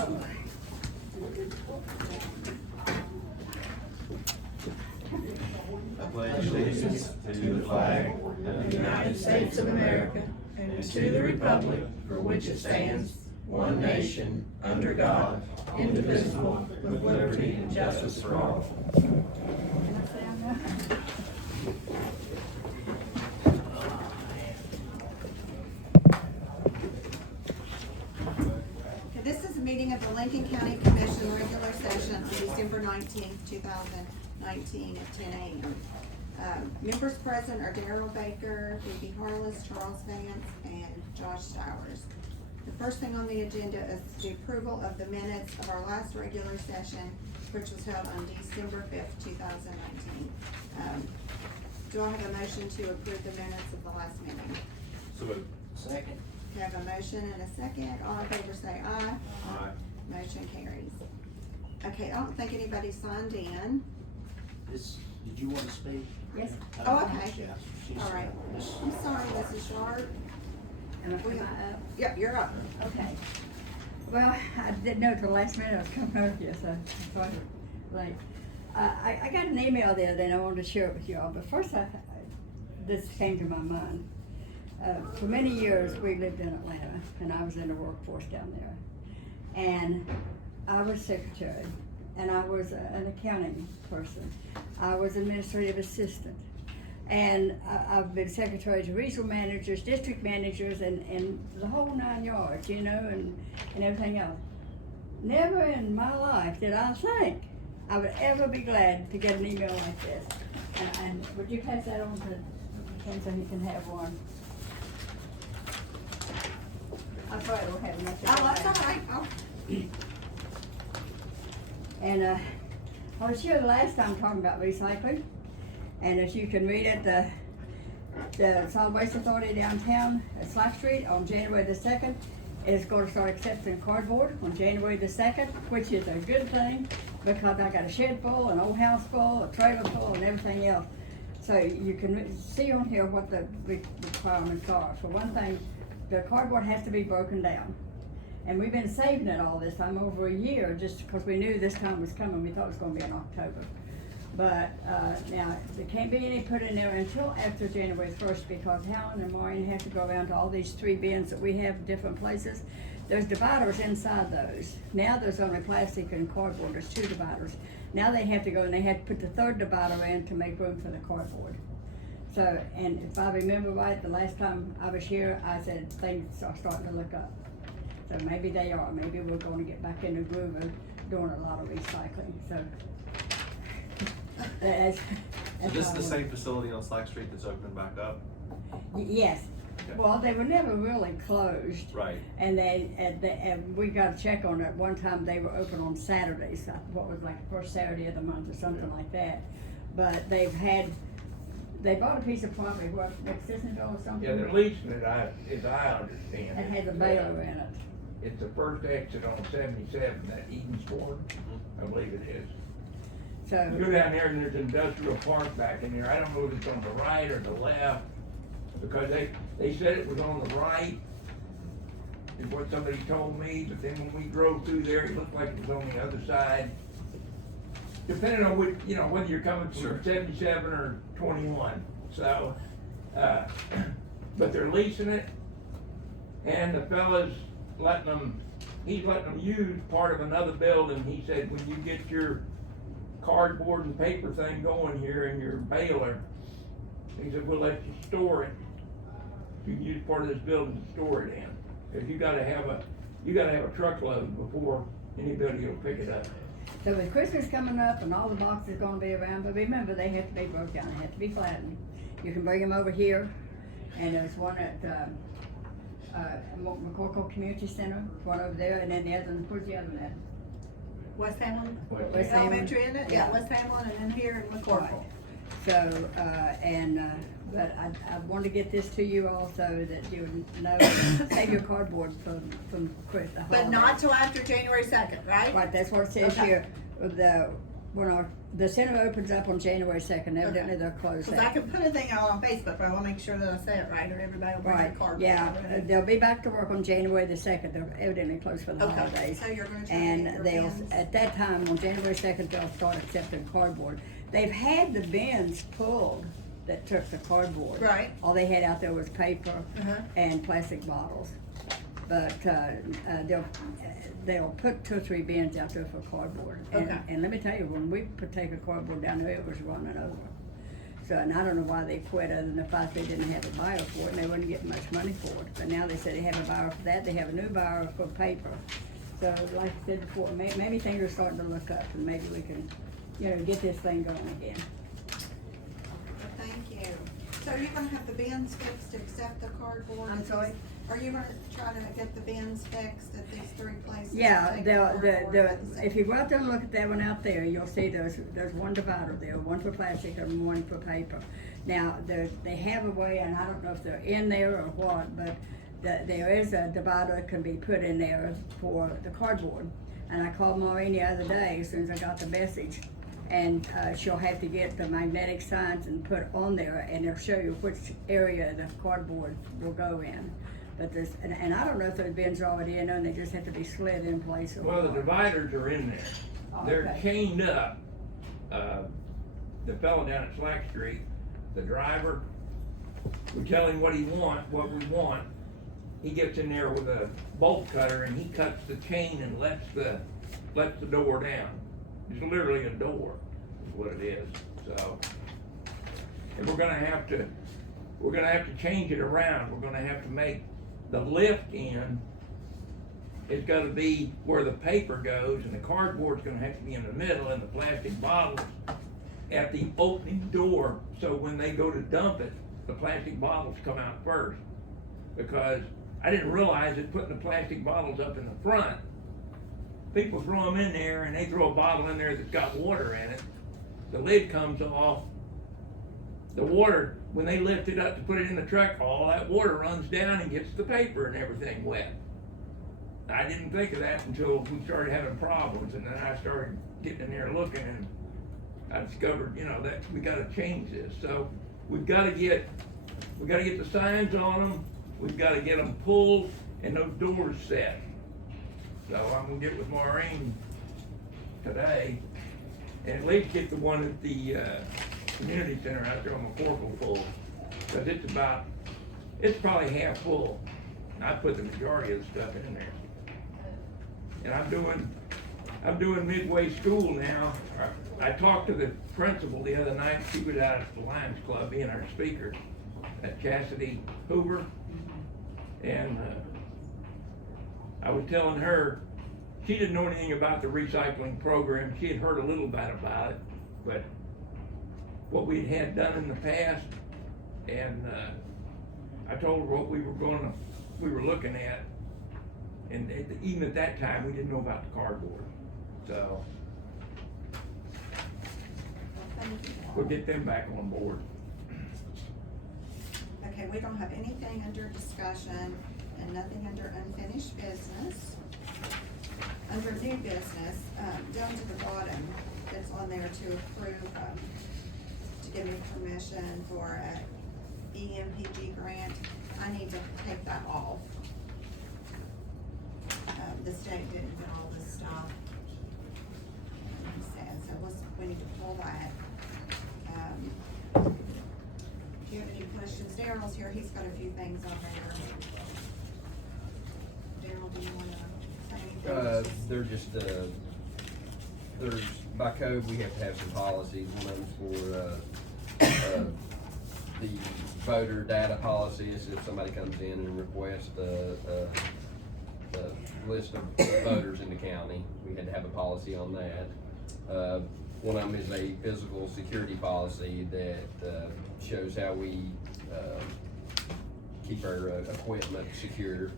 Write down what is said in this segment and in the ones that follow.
I pledge allegiance to the flag of the United States of America and to the republic for which it stands, one nation, under God, indivisible, with liberty and justice for all. This is a meeting of the Lincoln County Commission regular session on December 19th, 2019 at 10 a.m. Members present are Darrell Baker, Phoebe Harless, Charles Vance, and Josh Stowers. The first thing on the agenda is the approval of the minutes of our last regular session, which was held on December 5th, 2019. Do I have a motion to approve the minutes of the last meeting? So moved. Second. We have a motion and a second. All in favor say aye. Aye. Motion carries. Okay, I don't think anybody signed in. Did you want to speak? Yes. I Oh, don't think okay. she's- All right. Miss- I'm sorry, Mrs. Sharp. Am I up? Yep, you're up. Okay. Well, I didn't know till the last minute I was coming over here, so I thought, like, I got an email the other day and I wanted to share it with you all, but first this came to my mind. For many years, we lived in Atlanta and I was in the workforce down there. And I was secretary and I was an accounting person. I was administrative assistant. And I've been secretary to regional managers, district managers, and the whole 9 yards, you know, and everything else. Never in my life did I think I would ever be glad to get an email like this. And would you pass that on to Ken so he can have one? I'm sorry I don't have enough. Oh, that's all right. Oh. And I was here the last time talking about recycling. And as you can read it, the Solid Waste Authority downtown at Slack Street on January the 2nd is going to start accepting cardboard on January the 2nd, which is a good thing because I got a shed full, an old house full, a trailer full, and everything else. So you can see on here what the requirements are. For one thing, the cardboard has to be broken down. And we've been saving it all this time, over a year, just because we knew this time was coming. We thought it was going to be in October. But now, there can't be any put in there until after January 1st because Helen and Maureen have to go around to all these 3 bins that we have in different places. There's dividers inside those. Now there's only plastic and cardboard. There's 2 dividers. Now they have to go and they have to put the 3rd divider in to make room for the cardboard. So, and if I remember right, the last time I was here, I said things are starting to look up. So maybe they are. Maybe we're going to get back in the groove of doing a lot of recycling. So So this is the same facility on Slack Street that's opening back up? Yes. Okay. Well, they were never really closed. Right. And and we got a check on it. One time they were open on Saturdays, what was like the first Saturday of the month or something like that. But they bought a piece of property, what, next Sissonville or something? Yeah, they're leasing it, as I understand. It has a baler in it. It's the first exit on 77, that Edensport, I believe it is. You go So, down there and there's industrial park back in there. I don't know if it's on the right or the left, because they said it was on the right, is what somebody told me, but then when we drove through there, it looked like it was on the other side. Depending on which, you know, whether you're coming from Sure. 77 or 21, so, but they're leasing it, and the fella's he's letting them use part of another building. He said, when you get your cardboard and paper thing going here in your baler, he said, we'll let you store it. You can use part of this building to store it in. Cause you gotta have a truckload before anybody will pick it up. so with Christmas coming up and all the boxes gonna be around, but remember, they have to be broke down, they have to be flattened. You can bring them over here, and there's one at, McCorkle Community Center, one over there, and then the other one, where's the other one at? West Hamlin? West Hamlin. Elementary in it? Yeah, West Hamlin and then here in McCorkle. So, but I wanted to get this to you also that you would know, save your cardboard from Chris. But not till after January 2nd, right? Right, that's what it says Okay. here. the center opens up on January 2nd, evidently they'll close Cause I that. can put a thing out on Facebook, but I wanna make sure that I say it right, or everybody will bring their Right, card. yeah, they'll be back to work on January the 2nd, they're evidently closed for the Okay. holidays. So you're gonna try to get And your they'll, bins? at that time, on January 2nd, they'll start accepting cardboard. They've had the bins pulled that took the cardboard. Right. All they had out there was paper Uh-huh. and plastic bottles. But, they'll put 2 or 3 bins out there for cardboard. Okay. And let me tell you, when we take a cardboard down there, it was running over. So, and I don't know why they quit, other than the fact they didn't have a buyer for it, and they wouldn't get much money for it. But now they say they have a buyer for that, they have a new buyer for paper. So, like I said before, maybe things are starting to look up, and maybe we can, get this thing going again. Thank you. So you're gonna have the bins fixed to accept the cardboard? I'm sorry? Are you gonna try to get the bins fixed at these 3 places? Yeah, to take the cardboard at the if you go out there and look at that one out there, you'll see there's one divider there, one for plastic and one for paper. Now, they have a way, and I don't know if they're in there or what, but there is a divider that can be put in there for the cardboard. And I called Maureen the other day, as soon as I got the message, and she'll have to get the magnetic signs and put on there, and it'll show you which area the cardboard will go in. But and I don't know if those bins are already in there, and they just have to be slid in place or Well, the what. dividers are in there. Oh, They're okay. chained up. The fellow down at Slack Street, the driver, we tell him what we want. He gets in there with a bolt cutter and he cuts the chain and lets the door down. It's literally a door, is what it is, so. And we're gonna have to change it around. We're gonna have to make the lift in, it's gotta be where the paper goes, and the cardboard's gonna have to be in the middle, and the plastic bottles at the opening door, so when they go to dump it, the plastic bottles come out first. Because I didn't realize that putting the plastic bottles up in the front, people throw them in there, and they throw a bottle in there that's got water in it, the lid comes off, the water, when they lift it up to put it in the truck, all that water runs down and gets the paper and everything wet. I didn't think of that until we started having problems, and then I started getting in there looking, and I discovered, that we gotta change this. So we gotta get the signs on them, we've gotta get them pulled, and those doors set. So I'm gonna get with Maureen today, and at least get the one at the, community center out there on McCorkle full, cause it's probably half full. I put the majority of the stuff in there. And I'm doing midway school now. I talked to the principal the other night, she was out at the Lions Club being our speaker, at Cassidy Hoover. And, I was telling her, she didn't know anything about the recycling program, she had heard a little bit about it, but what we'd had done in the past, and I told her what we were looking at, and even at that time, we didn't know about the cardboard, so Thank you. we'll get them back on board. Okay, we don't have anything under discussion and nothing under unfinished business. Under new business, down to the bottom, it's on there to approve, to give me permission for a EMPG grant. I need to take that off. The state didn't get all this stuff. He said, so we need to pull that. Do you have any questions? Daryl's here, he's got a few things on there. Daryl, do you wanna say anything? They're just, there's, by code, we have to have some policies, one for, the voter data policy is if somebody comes in and requests a list of voters in the county, we had to have a policy on that. One of them is a physical security policy that, shows how we, keep our equipment secure.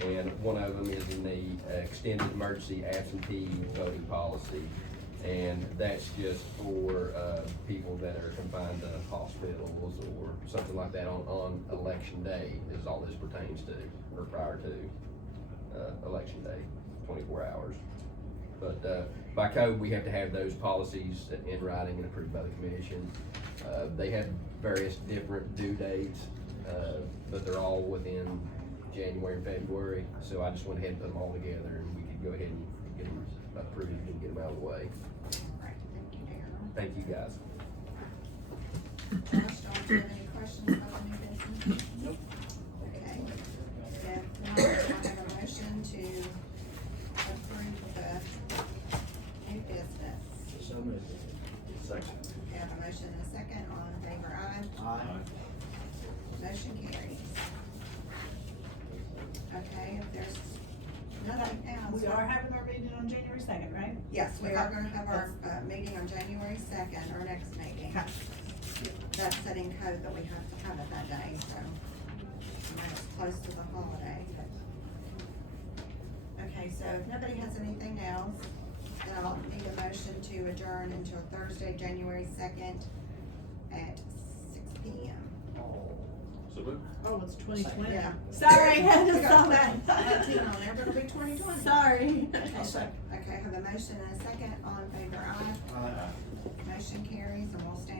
And one of them is in the extended emergency absentee voting policy. And that's just for, people that are confined to hospitals or something like that on election day is all this pertains to, or prior to, election day, 24 hours. But, by code, we have to have those policies in writing and approved by the commission. They have various different due dates, but they're all within January and February. So I just went ahead and put them all together, and we could go ahead and get them approved and get them out of the way. Right, thank you, Darryl. Thank you, guys. Josh, don't you have any questions about the new business? Nope. Okay. If not, I have a motion to approve the new business. So moved. Second. We have a motion and a second, all in favor, aye. Aye. Motion carries. Okay, if there's nothing else. We are having our meeting on January second, right? Yes, we are gonna have our, meeting on January second, our next meeting. That's setting code that we have to have it that day, so, I mean, it's close to the holiday, but. Okay, so if nobody has anything else, then I'll need a motion to adjourn until Thursday, January second at 6 p.m. So moved. Oh, it's 2020. Yeah. Sorry, I had We to got stop that that. 19 on there, but it'll be 2020. Sorry. I'll second. Okay, I have a motion and a second, all in favor, aye. Aye. Motion carries, and we'll stand